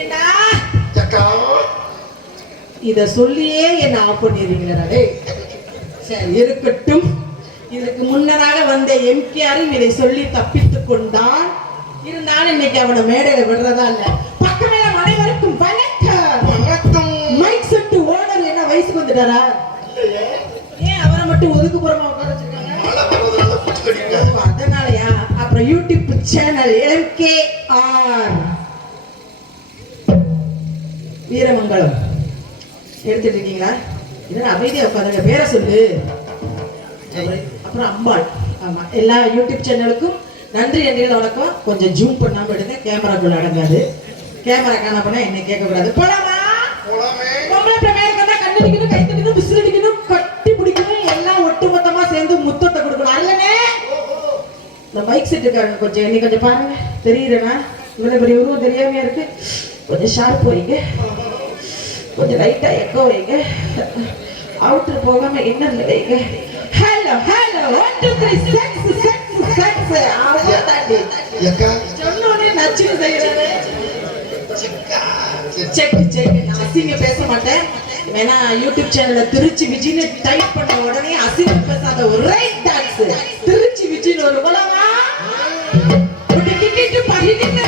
ஏண்டா, அக்கா இத சொல்லியே என்ன ஆஃப் பண்ணிடுறீங்களா சரி இருக்கட்டும். இதற்கு முன்னதாக வந்த எம்கேஆரும் இதை சொல்லி தப்பித்துக் கொண்டான். இருந்தாலும் இன்னைக்கு அவனை மேடையில விடுறதா இல்ல. பக்கமே அனைவருக்கும் வணக்கம். வணக்கம். மைக் செட்டு ஓனர் என்ன வயசுக்கு வந்துட்டாரா? ஏன் அவரை மட்டும் ஒதுக்குப்புறமா உட்கார வச்சிருக்காங்க? அதனாலயா? அப்புறம் யூடியூப் சேனல் எம்கேஆர் வீரமங்கலம். எடுத்துட்டு இருக்கீங்களா இதெல்லாம் அமைதியாக உட்காந்துங்க பேரை சொல்லு. அப்புறம் அம்பாள். ஆமாம் எல்லா யூடியூப் சேனலுக்கும் நன்றி நன்றிகள் வணக்கம். கொஞ்சம் ஜூம் பண்ணாம எடுங்க. கேமராக்குள்ள அடங்காது. கேமரா காண போனா என்ன கேட்கக்கூடாது. போலாமா. இந்த மைக் செட்டுக்காரங்க கொஞ்சம் என்னை கொஞ்சம் பாருங்க. தெரியுறேனா இவ்வளவு பெரிய உருவம் தெரியாம இருக்கு? கொஞ்சம் ஷார்ப் வைங்க கொஞ்சம் லைட்டா எக்கோ வைங்க. அவுட்டர் போகாம இன்னர்ல வைங்க. Hello hello one two three checks checks checks அவ்வளோதாண்டி அக்கா சொன்னோடனே நச்சுன்னு செய்யறாரு சிக்கா செக் செக் நான் அசிங்க பேச மாட்டேன். வேணா யூடியூப் சேனல்ல திருச்சி விஜின்னு டைப் பண்ண உடனே அசிங்க பேசாத ஒரு டான்ஸ் திருச்சி விஜின்னு ஒரு உலகா ஒரு கிட்டிட்டு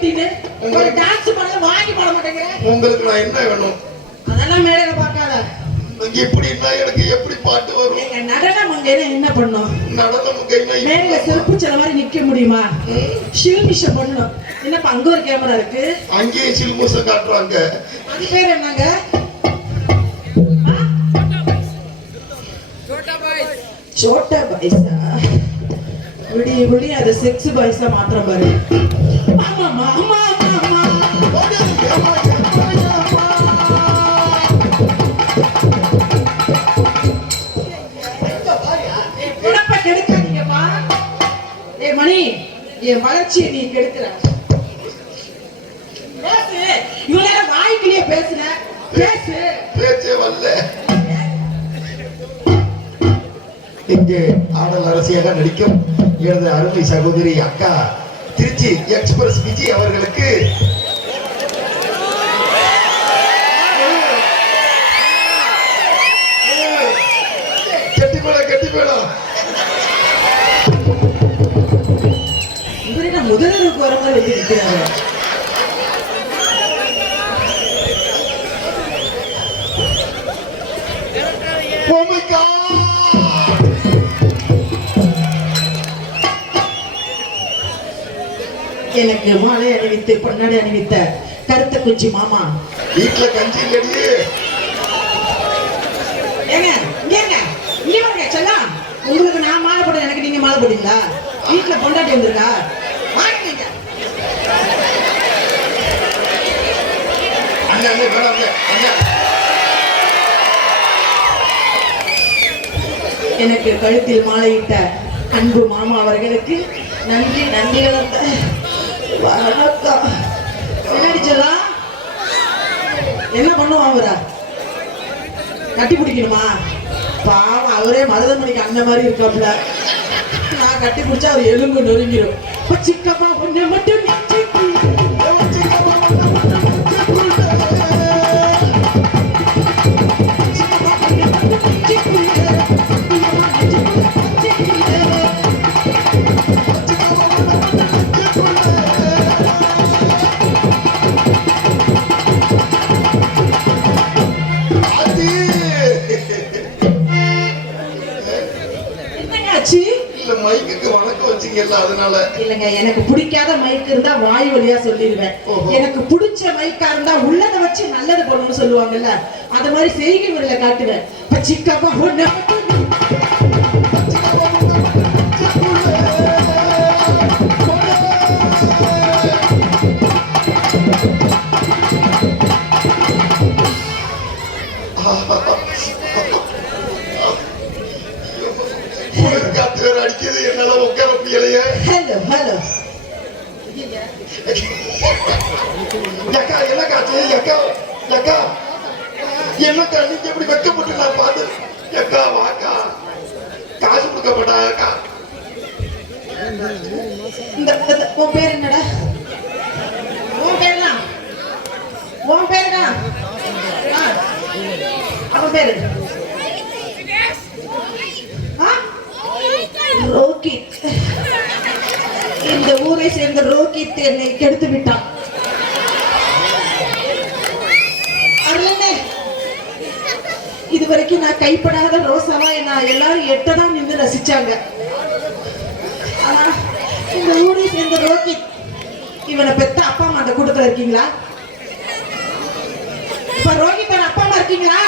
பெட்டின்னு ஒரு டான்ஸ் பண்ண வாங்கி பாட மாட்டேங்கிறேன். உங்களுக்கு நான் என்ன வேணும்? அதெல்லாம் மேடையில பார்க்காத. இப்படின்னா எனக்கு எப்படி பாட்டு வரும்? எங்க நடனம் அங்க என்ன பண்ணும்? நடனம் கைனா மேடையில செருப்பு சில மாதிரி நிக்க முடியுமா? ஷில்மிஷம் பண்ணணும் என்னப்பா அங்க ஒரு கேமரா இருக்கு? அங்கேயும் சில்மூசம் காட்டுறாங்க. அது பேர் என்னங்க? சோட்டா பாய்ஸா? விடி விடி அது செக்ஸ் பாய்ஸா மாத்திரம் பாரு. ஏ மணி என் வளர்ச்சியை நீ கெடுக்கிற பேசு இவ்வளவு நேரம் வாய்க்கிலேயே பேசுன பேசு பேச்சே வரல இங்கே ஆடல் அரசியாக நடிக்கும் எனது அருமை சகோதரி அக்கா திருச்சி எக்ஸ்பிரஸ் விஜய் அவர்களுக்கு. கெட்டி போலாம் கெட்டி போலாம் முதல்வருக்கு வர மாதிரி எனக்கு மாலை அணிவித்து பொன்னாடி அணிவித்த கருத்த குச்சி மாமா. வீட்டுல கஞ்சி இல்லடி. ஏங்க இங்க வாங்க செல்லாம் உங்களுக்கு நான் மாலை போட எனக்கு நீங்க மாலை போடுங்களா வீட்டுல பொண்டாட்டி வந்திருக்கா? வாங்க அண்ணன் எனக்கு கழுத்தில் மாலையிட்ட அன்பு மாமா அவர்களுக்கு நன்றி நன்றி கலந்த வணக்கம். என்னடி என்ன பண்ணுவோம் அவரா கட்டி பிடிக்கணுமா? பாவம் அவரே மருதமணிக்கு அந்த மாதிரி இருக்காப்புல. நான் கட்டி பிடிச்சா அவர் எலும்பு நொறுங்கிடும் சிக்கப்பா கொஞ்சம் மட்டும் வச்சீங்கல்ல அதனால இல்லங்க எனக்கு பிடிக்காத மைக் இருந்தா வாய் வழியா சொல்லிடுவேன். எனக்கு பிடிச்ச மைக்கா இருந்தா உள்ளத வச்சு நல்லது பண்ணணும்னு சொல்லுவாங்கல்ல அத மாதிரி செய்கை முறையில காட்டுவேன் பச்சிக்கவா முடியலையே ஹலோ ஹலோ அக்கா என்ன காத்து அக்கா அக்கா என்னக்கா நீங்க எப்படி வெக்கப்பட்டு நான் பார்த்து அக்கா வாக்கா காசு கொடுக்க மாட்டாக்கா இந்த இந்த- உன் பேர் என்னடா உன் பேர் என்ன உன் பேர் என்ன ஆ. அவன் பேரு ஆ? ரோகித் இந்த ஊரை சேர்ந்த ரோகித் என்னை கெடுத்து விட்டான் அருளனே இது வரைக்கும் நான் கைப்படாத ரோசாவா நான் எல்லாரும் எட்டதான் நின்று ரசிச்சாங்க. ஆனா இந்த ஊரை சேர்ந்த ரோஹித் இவனை பெத்த அப்பா அம்மா அந்த கூட்டத்துல இருக்கீங்களா? இப்ப ரோகித் அப்பா அம்மா இருக்கீங்களா?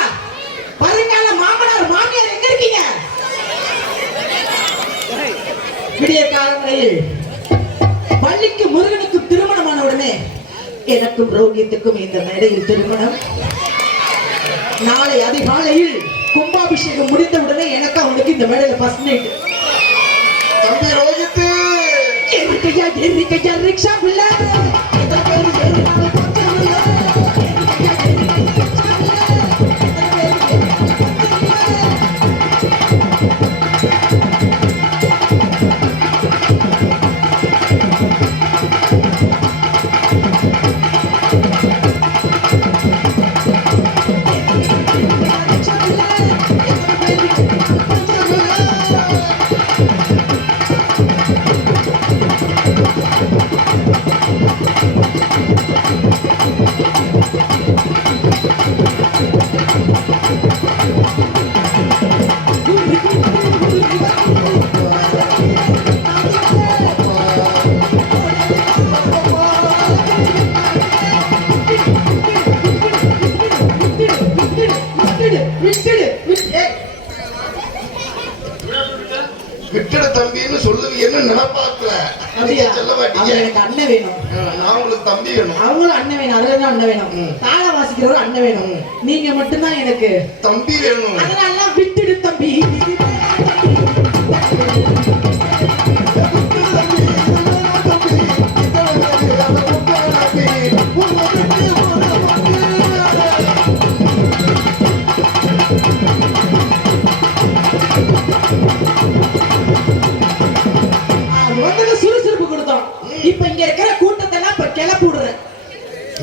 வருங்கால மாமனார் மாமியார் எங்க இருக்கீங்க? விடிய காலங்களில் பள்ளிக்கு முருகனுக்கு திருமணமான உடனே எனக்கும் ரோகித்துக்கும் இந்த மேடையில் திருமணம். நாளை அதிகாலையில் கும்பாபிஷேகம் முடிந்த உடனே எனக்கு அவனுக்கு இந்த மேடையில ஃபர்ஸ்ட் நைட் தம்பி ரோஹித்து! எரிக்கையா எரிக்கையா ரிக்ஷா புள்ள! அண்ணன் வேணும். நான் உங்களுக்கு தம்பி வேணும். அவங்களும் அண்ணன் வேணும் அதுல தான் அண்ணன் வேணும். தாள வாசிக்கிறவரும் அண்ணன் வேணும். நீங்க மட்டும்தான் எனக்கு தம்பி வேணும். அதனால விட்டுடு தம்பி. கிளப்பி விடுறேன்.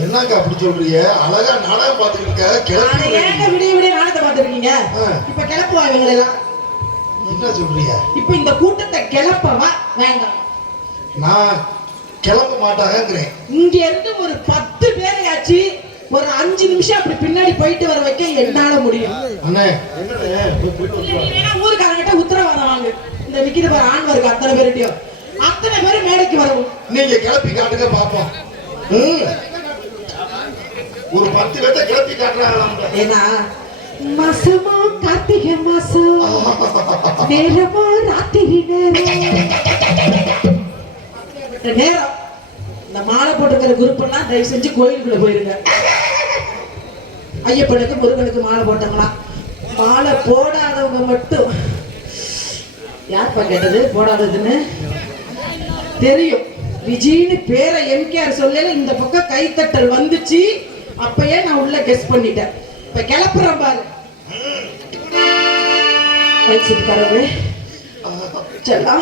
என்னங்க அப்படி சொல்றீங்க? அழகா நாடகம் பார்த்துட்டு இருக்க கிளப்பி ஏங்க விடிய விடிய நாடகத்தை பார்த்திருக்கீங்க. ஆ. இப்ப கிளப்புவா எல்லாம் என்ன சொல்றீங்க? இப்ப இந்த கூட்டத்தை கிளப்பவா வேண்டாம். நான் கிளம்ப மாட்டாங்கிறேன் இங்க இருந்து ஒரு பத்து பேரையாச்சு ஒரு அஞ்சு நிமிஷம் அப்படி பின்னாடி போயிட்டு வர வைக்க என்னால முடியும். அண்ணே. ஊருக்காரங்கிட்ட உத்தரவாதம் வாங்கு. இந்த நிக்கிது பாரு ஆண் அத்தனை பேருட்டையும் அத்தனை பேரும் மேடைக்கு வரவும். நீங்க கிளப்பி காட்டுங்க பாப்போம். ஒரு பத்து பேர்த்த கிளப்பி காட்டுறாங்களாம் ஏன்னா மாசமோ கார்த்திகை மாசம். நேரமோ ராத்திரி நேரம். நேரம் இந்த மாலை போட்டுக்கிற குரூப் எல்லாம் தயவு செஞ்சு கோயிலுக்குள்ள போயிருங்க. ஐயப்பனுக்கு முருகனுக்கு மாலை போட்டவங்களா மாலை போடாதவங்க மட்டும். யார்ப்பா கேட்டது? போடாததுன்னு? தெரியும். விஜய்னு பேரை எம்கேஆர் சொல்லல இந்த பக்கம் கைத்தட்டல் வந்துச்சு. அப்பயே நான் உள்ள கெஸ் பண்ணிட்டேன். இப்ப கிளப்புறேன் பாரு. செட் கடவுளே. செல்லா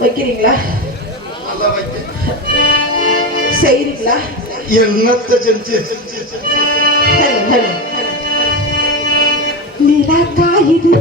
வைக்கிறீங்களா? செய்றீங்களா? என்னத்த செஞ்சு? நிலா காயுது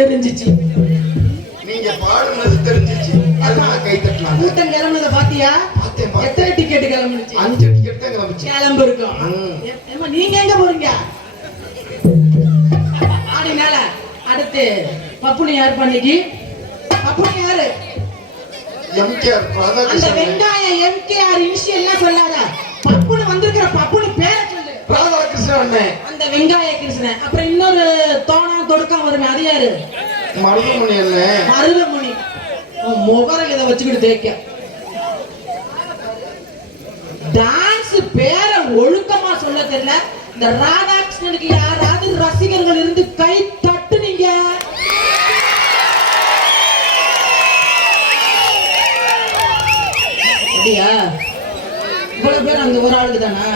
தெரிஞ்சுச்சு. நீங்க பாடுனது தெரிஞ்சிச்சு. அதனால கைத்தட்டலாம் கூட்டம் கிளம்புனத பாத்தியா. எத்தனை டிக்கெட் கிளம்புனுச்சு? அஞ்சு டிக்கெட் தான் கிளம்பிச்சு. கிளம்பு இருக்கும். நீங்க எங்க போறீங்க? ஆடினால அடுத்து பப்புனி யார் பண்ணிக்கு? பப்புனி யாரு? எம்கேஆர் அந்த வெங்காயம் எம்கேஆர் இனிஷியல்லாம் சொல்லாத. பப்புனு வந்திருக்கிற பப்புனு பேரை சொல்லு. அண்ணன் அந்த வெங்காய கிருஷ்ணன் அப்புறம் இன்னொரு தோணா தொடுக்கம் வருமே அது யாரு? மருதமணி அண்ணன் மருதமணி முகரம் இதை வச்சுக்கிட்டு தேய்க்க. டான்ஸ் பேரை ஒழுக்கமா சொல்ல தெரியல. இந்த ராதாகிருஷ்ணனுக்கு யாராவது ரசிகர்கள் இருந்து கை தட்டுனீங்க. அப்படியா? இவ்வளவு பேர் அங்க ஒரு ஆளுக்கு தானா?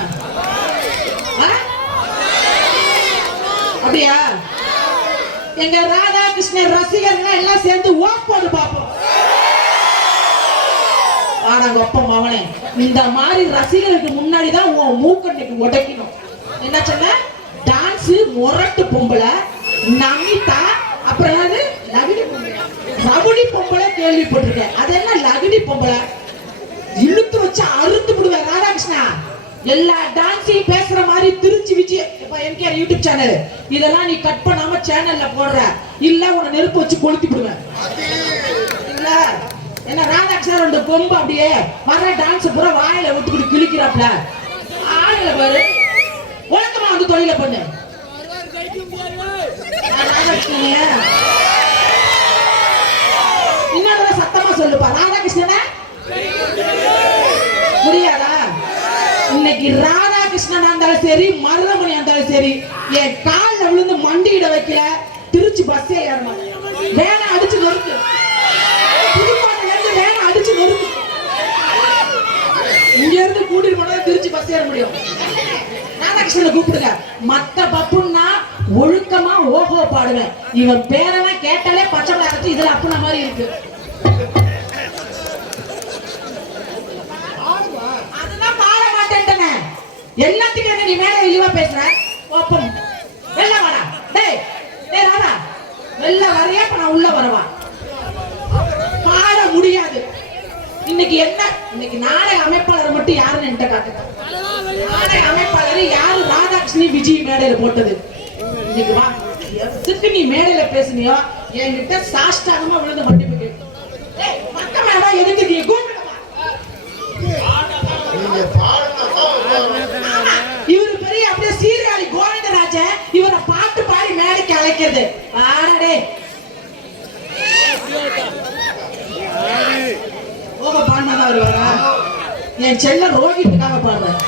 அப்படியா? எங்க ராதாகிருஷ்ணன் ரசிகர்கள் எல்லாம் சேர்ந்து ஓட் போட்டு பார்ப்போம். ஆனா கொப்ப மவனே இந்த மாதிரி ரசிகர்களுக்கு முன்னாடி தான் உன் மூக்கண்ணுக்கு உடைக்கணும். என்ன சொன்ன? டான்ஸ் முரட்டு பொம்பளை நமிதா அப்புறம் அது லகுடி பொம்பளை. ரவுடி பொம்பளை கேள்விப்பட்டிருக்கேன். அது என்ன லகுடி பொம்பளை? இழுத்து வச்சு அறுத்து விடுவேன் ராதாகிருஷ்ணா. எல்லா டான்ஸையும் பேசுற மாதிரி திருச்சி விச்சு இப்ப யூடியூப் சேனல் இதெல்லாம் நீ கட் பண்ணாம சேனல்ல போடுற. இல்ல உன நெருப்பு வச்சு கொளுத்தி விடுவேன். இல்ல. என்ன ராதாகிருஷ்ணன் ரெண்டு கொம்பு அப்படியே வர டான்ஸ் பூரா வாயில விட்டுக்கிட்டு கிழிக்கிறாப்ல. ஆளுல பாரு. ஒழுக்கமா வந்து தொழில பண்ணு. நான் இன்னொரு சத்தமா சொல்லுப்பா. ராதாகிருஷ்ணனா முடியாதா இன்னைக்கு ராதாகிருஷ்ணனா இருந்தாலும் சரி மருதமணி இருந்தாலும் சரி என் கால்ல விழுந்து மண்டியிட வைக்கல திருச்சி பஸ்ஸே ஏற மாட்டேன் அடிச்சு நொறுக்கு இருந்து அடிச்சு நொறுக்கு இங்க இருந்து கூட்டிட்டு போனா திருச்சி பஸ் ஏற முடியும். ராதாகிருஷ்ணனை கூப்பிடுங்க. மத்த பப்புன்னா ஒழுக்கமா ஓஹோ பாடுவேன் இவன் பேரெல்லாம் கேட்டாலே பச்சை அரைச்சு இதுல அப்புன மாதிரி இருக்கு அதுதான் பாட மாட்டேன்ட்டனே எல்லாத்துக்கும் என்ன நீ மேல இழிவா பேசுற ஓப்பம் வெளில வாடா. டேய் டேய் வெளில வரையா இப்ப நான் உள்ள வரவா. பாட முடியாது. இன்னைக்கு என்ன? இன்னைக்கு அமைப்பாளர் மட்டும் யாருன்னு என்கிட்ட காட்டுங்க. அமைப்பாளர் யாரு? ராதாகிருஷ்ணி விஜய் மேடையில போட்டது. இன்னைக்கு வா. எதுக்கு நீ மேடையில பேசுனியோ? என்கிட்ட சாஷ்டாகமா விழுந்து மன்னிப்பு கேட்டு மக்க மேடம் எதுக்கு நீ கூப்பிடுமா நீங்க பாடுனா ஆமா, இவரு பெரிய அப்படியே சீர்காழி கோவிந்தராஜன் இவரை பாட்டு பாடி மேடைக்கு அழைக்கிறது ஆடடே போக பாடினதா வருவாரா? என் செல்ல ரோகிட்டுக்காக பாடுறேன்